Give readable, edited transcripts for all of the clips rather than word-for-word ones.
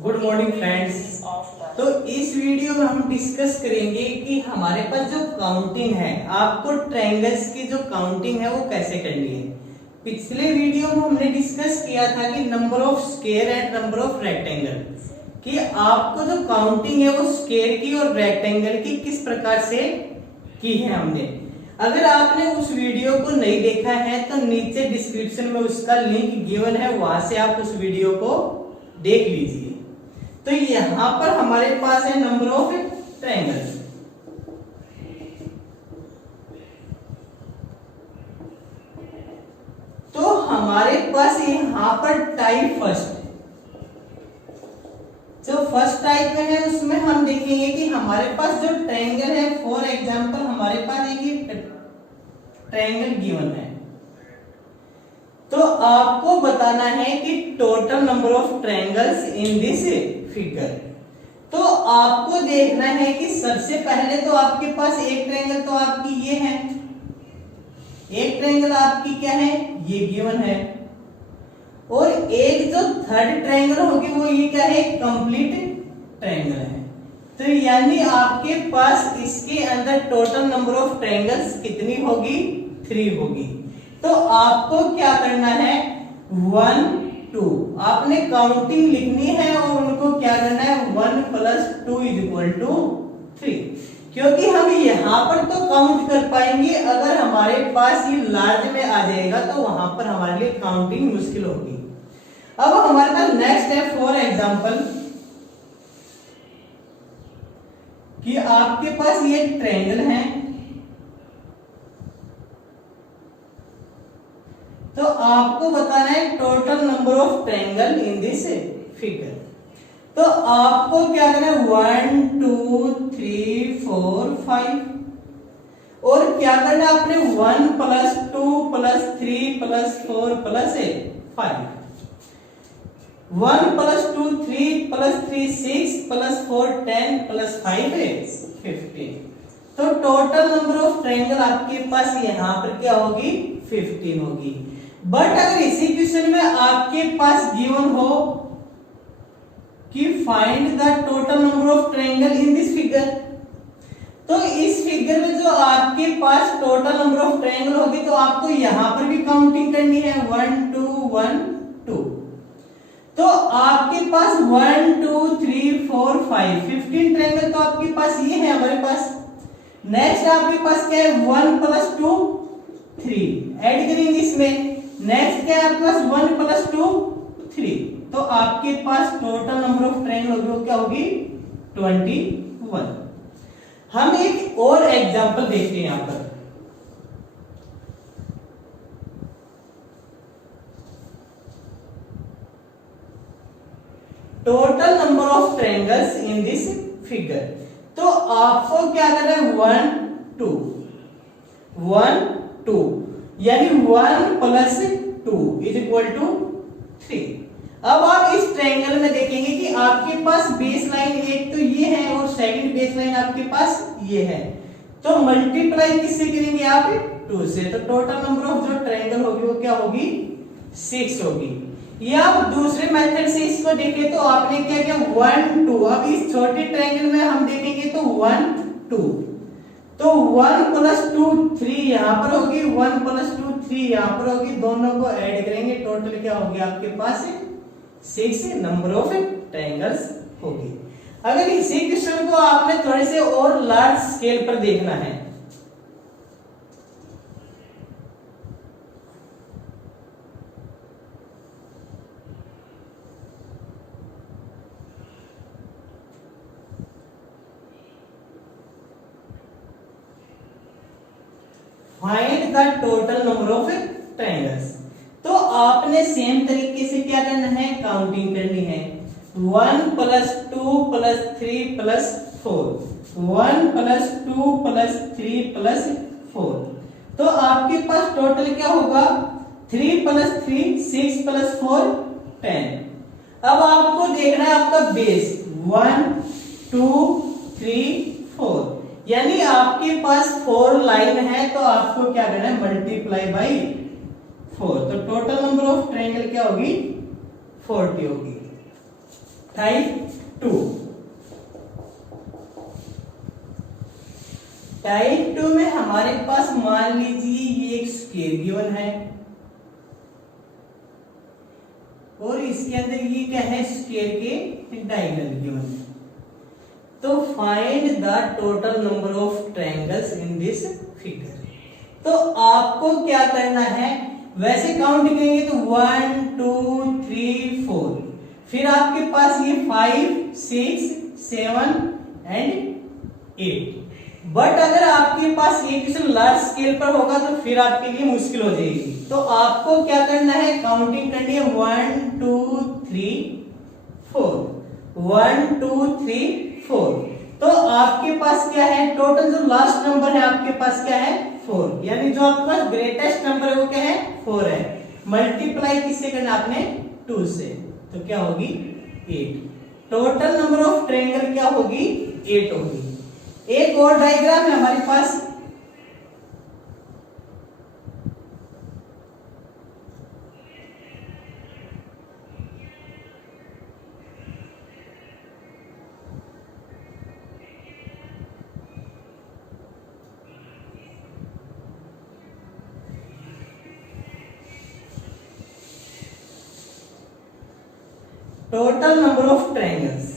Good morning friends. तो इस video में हम डिस्कस करेंगे कि हमारे पास जो काउंटिंग है, आपको ट्रायंगल्स की जो काउंटिंग है वो कैसे करनी है। पिछले वीडियो में हमने डिस्कस किया था कि number of square and number of rectangle, कि आपको जो काउंटिंग है वो स्क्वायर की और रेक्टेंगल की किस प्रकार से की है हमने। अगर आपने उस वीडियो को नहीं देखा है तो नीचे डिस्क्रिप्शन में उसका लिंक गिवन है, वहां से आप उस वीडियो को देख लीजिए। तो यहां पर हमारे पास है नंबर ऑफ ट्रायंगल। तो हमारे पास यहां पर टाइप फर्स्ट, जो फर्स्ट टाइप में है उसमें हम देखेंगे कि हमारे पास जो ट्रायंगल है, फॉर एग्जांपल हमारे पास एक ट्रायंगल गिवन है, तो आपको बताना है कि total number of triangles in this figure. तो आपको देखना है कि सबसे पहले तो आपके पास एक ट्रायंगल तो आपकी ये है, एक ट्रायंगल आपकी क्या है, ये गिवन है, और एक जो थर्ड ट्रायंगल होगी वो ये क्या है, कंप्लीट ट्रायंगल है। तो यानी आपके पास इसके अंदर टोटल नंबर ऑफ ट्रायंगल्स कितनी होगी, 3 होगी। तो आपको क्या करना है, 1 2 आपने काउंटिंग लिखनी है और उनको क्या करना है, 1 + 2 = 3, क्योंकि हम यहां पर तो काउंट कर पाएंगे, अगर हमारे पास ये लार्ज में आ जाएगा तो वहां पर हमारे लिए काउंटिंग मुश्किल होगी। अब हमारे पास नेक्स्ट है, फॉर एग्जांपल कि आपके पास ये ट्रायंगल है, तो आपको बताना है total number of triangle in this figure. तो आपको क्या करना है, 1 2 3 4 5, और क्या करना है आपने, 1 + 2 + 3 + 4 + 5, 1 + 2 3 + 3 6 + 4 10 + 5 15। तो टोटल नंबर ऑफ ट्रायंगल आपके पास यहां पर क्या होगी, 15 होगी। बट अगर इसी क्वेश्चन में आपके पास गिवन हो कि find the total number of triangle in this figure, तो इस फिगर में जो आपके पास टोटल नंबर ऑफ ट्रायंगल होगी तो आपको यहां पर भी काउंटिंग करनी है, 1 2 1 2। तो आपके पास 1 2 3 4 5 15 ट्रायंगल तो आपके पास ये है हमारे पास। नेक्स्ट आपके पास क्या है, 1 + 2 3 ऐड करेंगे इसमें। नेक्स्ट क्या है आपके पास, 1 + 2 3, तो आपके पास टोटल नंबर ऑफ ट्रायंगल होगी वो क्या होगी, 21। हम एक और एग्जांपल देखते हैं यहां पर। Total number of triangles in this figure, तो आपको क्या करना है, 1 2 1 2, यानी 1 + 2 = 3। अब आप इस ट्रायंगल में देखेंगे कि आपके पास बेस लाइन एक तो ये है और सेकंड बेस लाइन आपके पास ये है, तो मल्टीप्लाई किससे करेंगे आप, 2 से। तो टोटल नंबर ऑफ जो ट्रायंगल होगी वो क्या होगी, 6 होगी। या आप दूसरे मेथड से इसको देखें तो आपने क्या किया, 1 2, अब इस छोटे ट्रायंगल में हम देखेंगे तो 1 2, तो 1 + 2 3 यहां पर होगी, 1 + 2 3 यहां पर होगी, दोनों को ऐड करेंगे, टोटल क्या होगी आपके पास 6 नंबर ऑफ ट्रायंगल्स होगी। अगर इसी क्वेश्चन को आपने थोड़े से और लार्ज स्केल पर देखना है, find the total number of triangles, तो आपने सेम तरीके से क्या करना है, काउंटिंग करनी है। 1 + 2 + 3 + 4, 1 + 2 + 3 + 4, तो आपके पास टोटल क्या होगा, 3 + 3 6 + 4 10। अब आपको देखना है आपका बेस 1 2 3 4, यानी आपके पास 4 लाइन है, तो आपको क्या करना है, मल्टीप्लाई बाई 4, तो टोटल नंबर ऑफ ट्रायंगल क्या होगी, 40 होगी। टाइप 2। टाइप 2 में हमारे पास मान लीजिए ये एक स्क्वायर गिवन है और इसके अंदर ये क्या है, स्क्वायर के डायगोनल गिवन है। तो find the total number of triangles in this figure. तो आपको क्या करना है, वैसे काउंट करेंगे तो 1 2 3 4, फिर आपके पास ये 5 6 7 एंड 8। बट अगर आपके पास ये किसी लार्ज स्केल पर होगा तो फिर आपके लिए मुश्किल हो जाएगी। तो आपको क्या करना है, काउंटिंग करनी है 1 2 3 4, 1 2 3 4। तो आपके पास क्या है, टोटल जो लास्ट नंबर है आपके पास क्या है, 4। यानी जो आपके पास ग्रेटेस्ट नंबर है वो क्या है, 4 है। मल्टीप्लाई किससे करना आपने, 2 से, तो क्या होगी 8। टोटल नंबर ऑफ ट्रायंगल क्या होगी, 8 होगी। एक और डायग्राम है हमारे पास, टोटल नंबर ऑफ ट्रायंगल्स।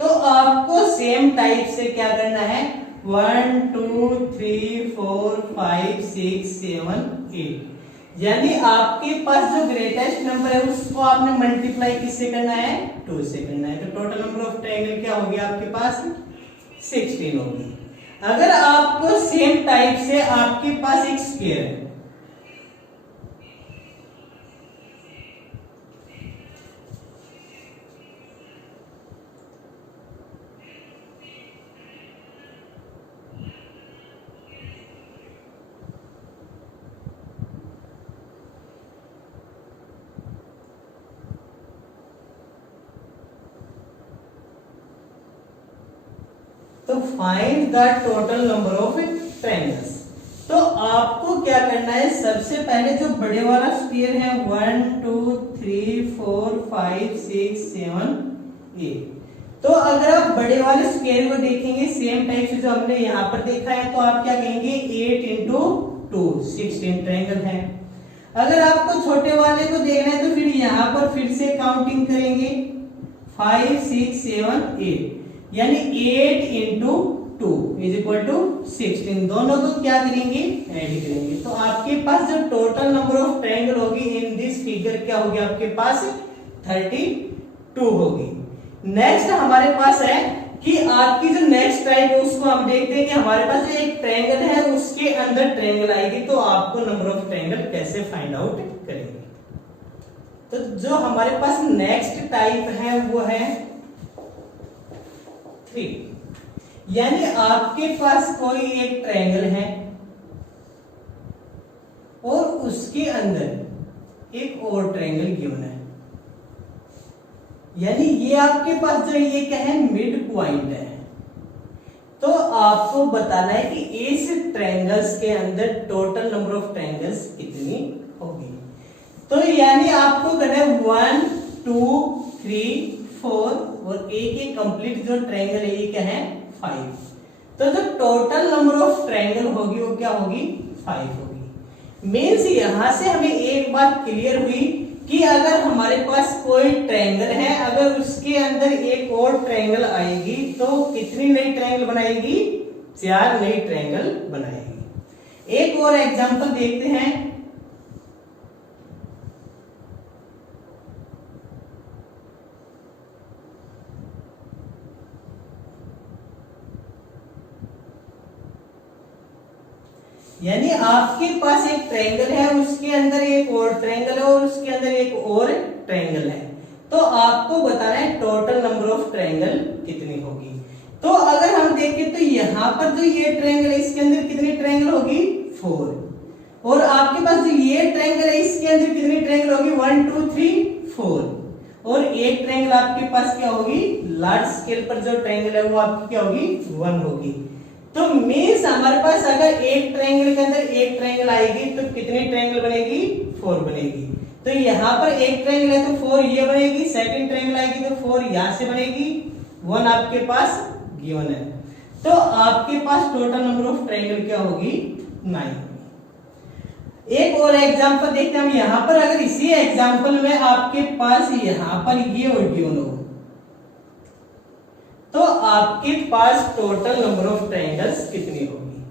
तो आपको सेम टाइप से क्या करना है, 1 2 3 4 5 6 7 8। यानी आपके पास जो ग्रेटेस्ट नंबर है उसको आपने मल्टीप्लाई किससे करना है, 2 से करना है। तो टोटल नंबर ऑफ ट्रायंगल क्या होगी आपके पास, 16 होगी। अगर आपको सेम टाइप से आपके पास एक स्क्वायर है, तो find the total number of triangles. तो आपको क्या करना है, सबसे पहले जो बड़े वाला स्फीयर है 1 2 3 4 5 6 7 8। तो अगर आप बड़े वाले स्फीयर को देखेंगे सेम टाइप से जो हमने यहाँ पर देखा है, तो आप क्या कहेंगे, 8 इंटू 2 16 ट्रायंगल है। अगर आपको छोटे वाले को देखना है तो फिर यहाँ पर फिर से काउंटिंग करेंगे 5 6 7 8, यानी 8 इंटू 2 इज इक्वल टू 16। दोनों को क्या करेंगे, ऐड करेंगे। तो आपके पास जो टोटल नंबर ऑफ ट्रायंगल होगी इन दिस फिगर क्या होगी आपके पास, 32 होगी। नेक्स्ट हमारे पास है कि आपकी जो नेक्स्ट टाइप है उसको हम देखते हैं कि हमारे पास जो एक ट्रायंगल है उसके अंदर ट्रायंगल आएगी, तो आपको नंबर ऑफ ट्रायंगल कैसे फाइंड आउट करेंगे। तो जो हमारे पास नेक्स्ट टाइप है वो है 3। यानी आपके पास कोई एक ट्रायंगल है और उसके अंदर एक और ट्रायंगल गिवन है, यानी ये आपके पास जो ये क्या है, मिड पॉइंट है। तो आपको बताना है कि इस ट्रायंगल्स के अंदर टोटल नंबर ऑफ ट्रायंगल्स कितनी होगी। तो यानी आपको करना है 1 2 3 4 और एक कंप्लीट जो ट्रायंगल है ये क्या है, 5। तो जो टोटल नंबर ऑफ ट्रायंगल होगी वो क्या होगी, 5 होगी। मींस यहां से हमें एक बात क्लियर हुई कि अगर हमारे पास कोई ट्रायंगल है, अगर उसके अंदर एक और ट्रायंगल आएगी तो कितनी नई ट्रायंगल बनाएगी, 4 नई ट्रायंगल बनाएगी। एक और एग्जांपल देखते हैं। यानी आपके पास एक ट्रायंगल है, उसके अंदर एक और ट्रायंगल है और उसके अंदर एक और ट्रायंगल है। तो आपको बताना है टोटल नंबर ऑफ ट्रायंगल कितनी होगी। तो अगर हम देखें तो यहाँ पर जो ये ट्रायंगल है इसके अंदर कितनी ट्रायंगल होगी, 4। और आपके पास जो ये ट्रायंगल है इसके अंदर कितनी ट्रायंगल होगी, 1 2 3 4। और एक ट्रायंगल आपके पास क्या होगी, लार्ज स्केल पर जो ट्रायंगल है वो आपकी क्या होगी, 1 होगी। तो मींस हमारे पास अगर एक ट्रायंगल के अंदर एक ट्रायंगल आएगी तो कितनी ट्रायंगल बनेगी, 4 बनेगी। तो यहाँ पर एक ट्रायंगल है तो 4 ये बनेगी, सेकंड ट्रायंगल आएगी तो 4 यहाँ से बनेगी, 1 आपके पास गिवन है। तो आपके पास टोटल नंबर ऑफ ट्रायंगल क्या होगी? 9। एक और एग्जांपल देखते हैं हम। यहाँ पर अगर इसी एग्जांपल में आपके पास यहाँ पर ये गिवन हो तो आपके पास टोटल नंबर ऑफ ट्रायंगल्स कितनी होगी?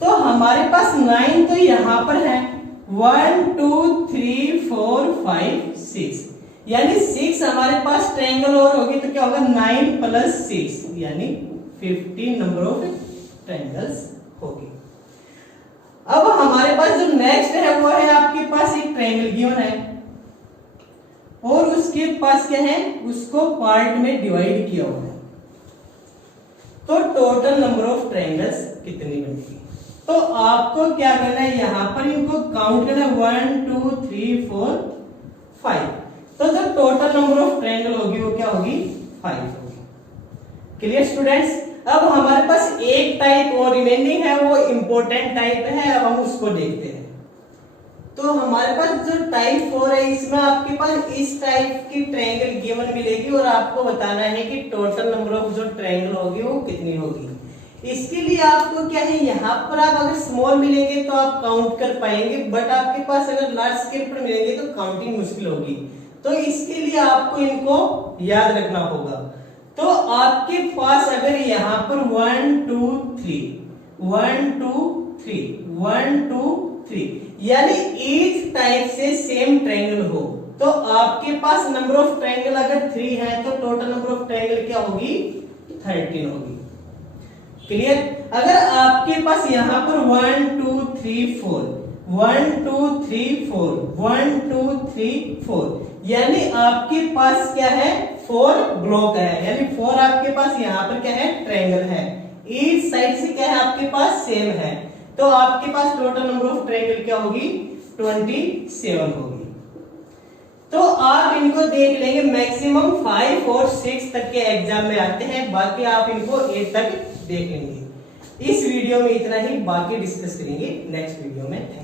तो हमारे पास 9 तो यहाँ पर है, 1 2 3 4 5 6, यानी 6 हमारे पास ट्रायंगल और होगी तो क्या होगा? 9 + 6 यानी 15 नंबर ऑफ ट्रायंगल्स होगी। अब हमारे पास जो नेक्स्ट है वो है आपके पास एक ट्रायंगल गिवन है और उसके पास क्या है? उसको पार्ट में डिवाइड किया हुआ है। तो टोटल नंबर ऑफ ट्रायंगल्स कितनी बनेगी? तो आपको क्या करना है? यहां पर इनको काउंट करना है, 1 2 3 4 5। तो जो टोटल नंबर ऑफ ट्रायंगल होगी वो क्या होगी? 5 होगी। Clear students? अब हमारे पास एक टाइप और रिमेनिंग है, वो इंपॉर्टेंट टाइप है, अब हम उसको देखते हैं। तो हमारे पास जो टाइप 4 है इसमें आपके पास इस टाइप की ट्रायंगल गिवन मिलेगी और आपको बताना है कि टोटल नंबर ऑफ जो ट्रायंगल होगी वो कितनी होगी। इसके लिए आपको क्या है, यहाँ पर आप अगर स्मॉल मिलेंगे तो आप काउंट कर पाएंगे, बट आपके पास अगर लार्ज स्केल पर मिलेंगे तो काउंटिंग मुश्किल होगी। तो इसके लिए आपको इनको याद रखना होगा। तो आपके पास अगर यहाँ पर 1 2 3 1 2 3 1 2 3 यानी ईच टाइप से सेम ट्रायंगल हो तो आपके पास नंबर ऑफ ट्रायंगल अगर 3 है तो टोटल नंबर ऑफ ट्रायंगल क्या होगी? 13 होगी। क्लियर? अगर आपके पास यहाँ पर 1 2 3 4 1 2 3 4 1 2 3 4 यानी आपके पास क्या है? 4 ब्लॉक है, यानी 4 आपके पास यहाँ पर क्या है? ट्रायंगल है। ईच साइड से क्या है? आपके पास सेम है। तो आपके पास टोटल नंबर ऑफ ट्रायंगल क्या होगी? 27 होगी। तो आप इनको देख लेंगे, मैक्सिमम 5 और 6 तक के एग्जाम में आते हैं, बाकी आप इनको 8 तक देख लेंगे। इस वीडियो में इतना ही, बाकी डिस्कस करेंगे नेक्स्ट वीडियो में।